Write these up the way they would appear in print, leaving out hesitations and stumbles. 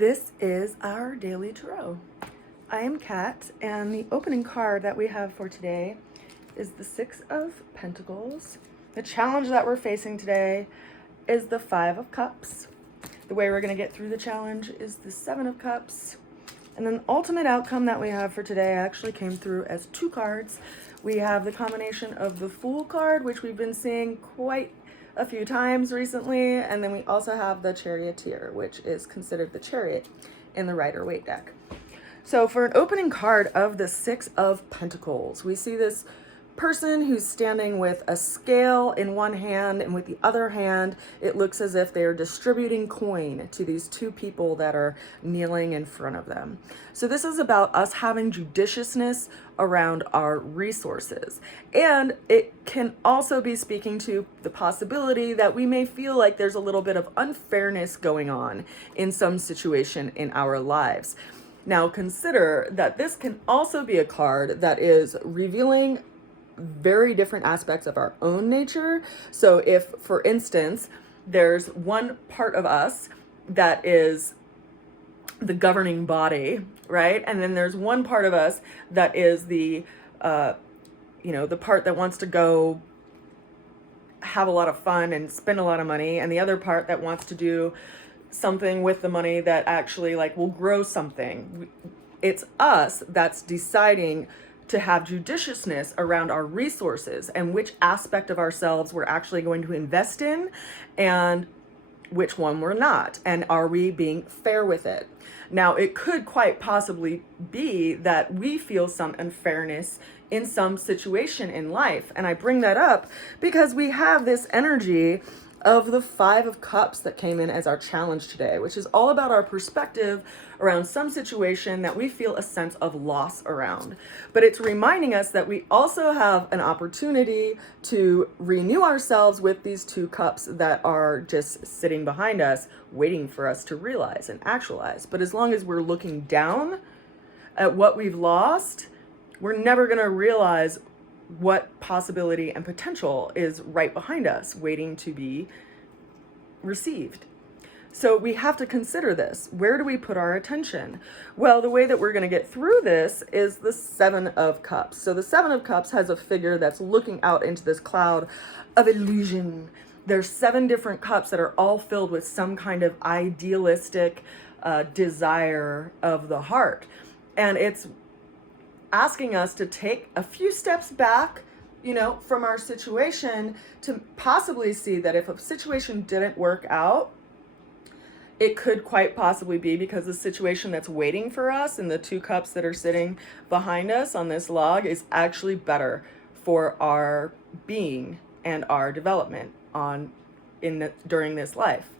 This is our daily tarot. I am Kat, and the opening card that we have for today is the Six of Pentacles. The challenge that we're facing today is the Five of Cups. The way we're going to get through the challenge is the Seven of Cups. And then the ultimate outcome that we have for today actually came through as two cards. We have the combination of the Fool card, which we've been seeing quite a few times recently, and then we also have the Charioteer, which is considered the Chariot in the Rider-Waite deck. So for an opening card of the Six of Pentacles, we see this person who's standing with a scale in one hand, and with the other hand it looks as if they're distributing coin to these two people that are kneeling in front of them. So this is about us having judiciousness around our resources, and it can also be speaking to the possibility that we may feel like there's a little bit of unfairness going on in some situation in our lives. Now consider that this can also be a card that is revealing very different aspects of our own nature. So if, for instance, there's one part of us that is the governing body, right? And then there's one part of us that is the part that wants to go have a lot of fun and spend a lot of money, and the other part that wants to do something with the money that actually will grow something. It's us that's deciding to have judiciousness around our resources and which aspect of ourselves we're actually going to invest in and which one we're not. And are we being fair with it? Now, it could quite possibly be that we feel some unfairness in some situation in life. And I bring that up because we have this energy of the Five of Cups that came in as our challenge today, which is all about our perspective around some situation that we feel a sense of loss around. But it's reminding us that we also have an opportunity to renew ourselves with these two cups that are just sitting behind us, waiting for us to realize and actualize. But as long as we're looking down at what we've lost, we're never going to realize what possibility and potential is right behind us, waiting to be received. So we have to consider this. Where do we put our attention? Well, the way that we're going to get through this is the Seven of Cups. So the Seven of Cups has a figure that's looking out into this cloud of illusion. There's seven different cups that are all filled with some kind of idealistic desire of the heart. And it's asking us to take a few steps back, from our situation, to possibly see that if a situation didn't work out, it could quite possibly be because the situation that's waiting for us and the two cups that are sitting behind us on this log is actually better for our being and our development during this life.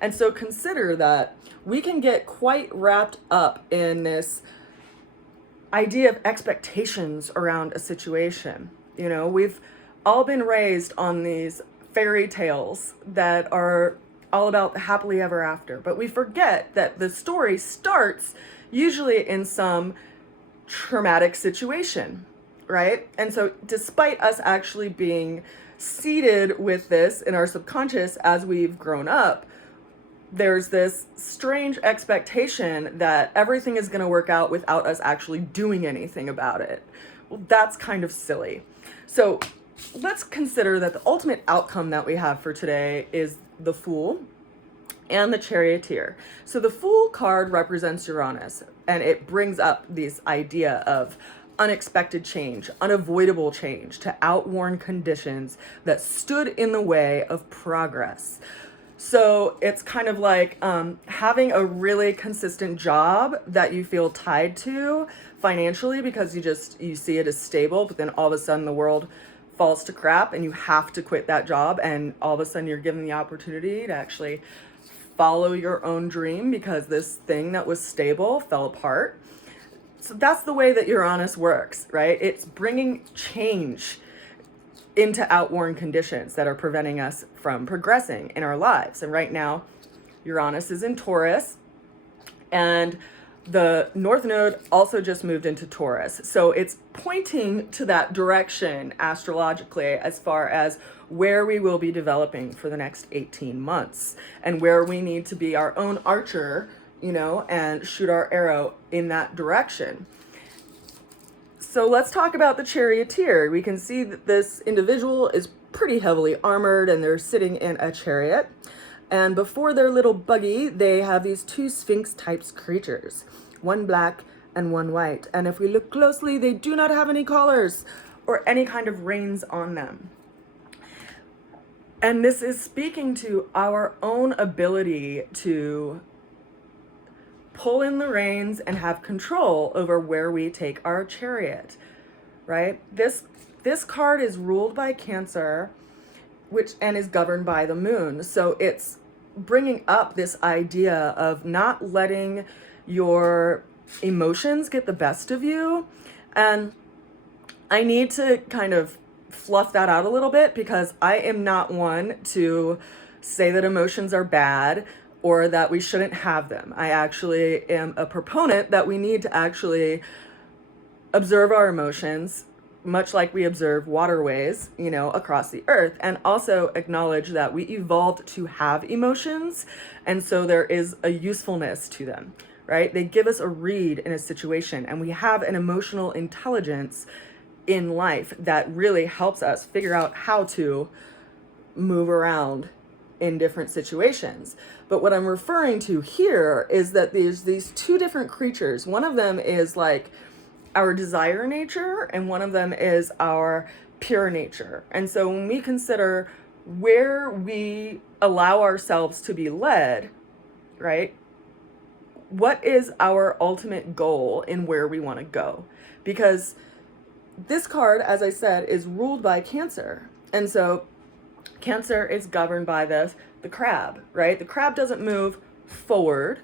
And so consider that we can get quite wrapped up in this idea of expectations around a situation. We've all been raised on these fairy tales that are all about happily ever after, but we forget that the story starts usually in some traumatic situation, right? And so despite us actually being seeded with this in our subconscious as we've grown up, there's this strange expectation that everything is going to work out without us actually doing anything about it. Well, that's kind of silly. So let's consider that the ultimate outcome that we have for today is the Fool and the Charioteer. So the Fool card represents Uranus, and it brings up this idea of unexpected change, unavoidable change, to outworn conditions that stood in the way of progress. So it's kind of like having a really consistent job that you feel tied to financially because you see it as stable, but then all of a sudden the world falls to crap and you have to quit that job, and all of a sudden you're given the opportunity to actually follow your own dream because this thing that was stable fell apart. So that's the way that Uranus works, right? It's bringing change into outworn conditions that are preventing us from progressing in our lives. And right now, Uranus is in Taurus, and the North Node also just moved into Taurus. So it's pointing to that direction astrologically as far as where we will be developing for the next 18 months and where we need to be our own archer you know, and shoot our arrow in that direction. So let's talk about the charioteer. We can see that this individual is pretty heavily armored and they're sitting in a chariot. And before their little buggy, they have these two Sphinx types creatures, one black and one white. And if we look closely, they do not have any collars or any kind of reins on them. And this is speaking to our own ability to pull in the reins and have control over where we take our chariot, right? This card is ruled by Cancer, and is governed by the moon. So it's bringing up this idea of not letting your emotions get the best of you. And I need to kind of fluff that out a little bit, because I am not one to say that emotions are bad or that we shouldn't have them. I actually am a proponent that we need to actually observe our emotions, much like we observe waterways, you know, across the earth, and also acknowledge that we evolved to have emotions, and so there is a usefulness to them, right? They give us a read in a situation, and we have an emotional intelligence in life that really helps us figure out how to move around in different situations. But what I'm referring to here is that there's these two different creatures. One of them is like our desire nature, and one of them is our pure nature. And so when we consider where we allow ourselves to be led, right? What is our ultimate goal in where we want to go? Because this card, as I said, is ruled by Cancer. And so Cancer is governed by the crab, right? The crab doesn't move forward.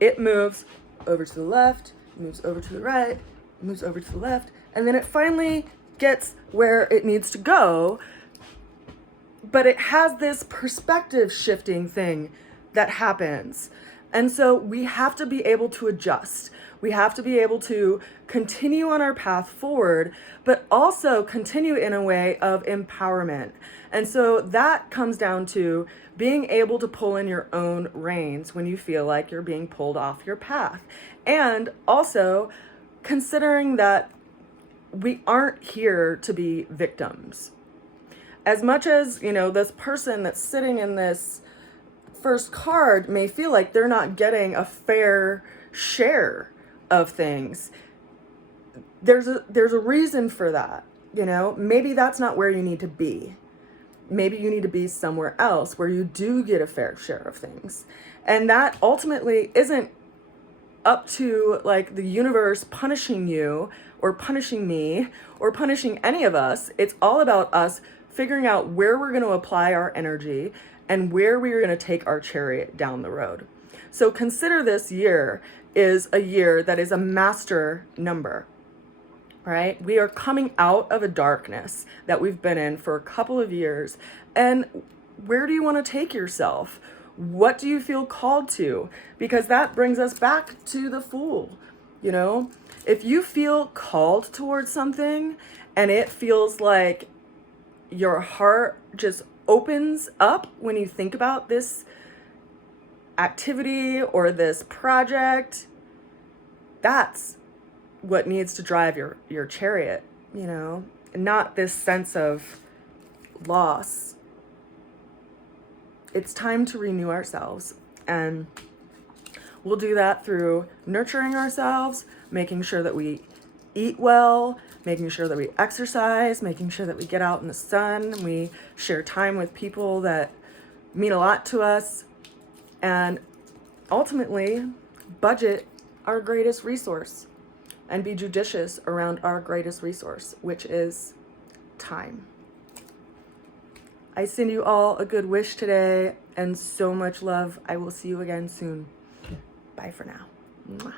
It moves over to the left, moves over to the right, moves over to the left, and then it finally gets where it needs to go. But it has this perspective shifting thing that happens. And so we have to be able to adjust. We have to be able to continue on our path forward, but also continue in a way of empowerment. And so that comes down to being able to pull in your own reins when you feel like you're being pulled off your path. And also considering that we aren't here to be victims. As much as, you know, this person that's sitting in this first card may feel like they're not getting a fair share of things, there's a reason for that. You know, maybe that's not where you need to be. Maybe you need to be somewhere else where you do get a fair share of things. And that ultimately isn't up to like the universe punishing you or punishing me or punishing any of us. It's all about us figuring out where we're going to apply our energy and where we're going to take our chariot down the road. So consider this year is a year that is a master number, right? We are coming out of a darkness that we've been in for a couple of years. And where do you want to take yourself? What do you feel called to? Because that brings us back to the Fool. You know, if you feel called towards something and it feels like your heart just opens up when you think about this activity or this project, that's what needs to drive your chariot, you know, not this sense of loss. It's time to renew ourselves, and we'll do that through nurturing ourselves, making sure that we eat well, making sure that we exercise, making sure that we get out in the sun, we share time with people that mean a lot to us, and ultimately budget our greatest resource and be judicious around our greatest resource, which is time. I send you all a good wish today and so much love. I will see you again soon. Bye for now. Mwah.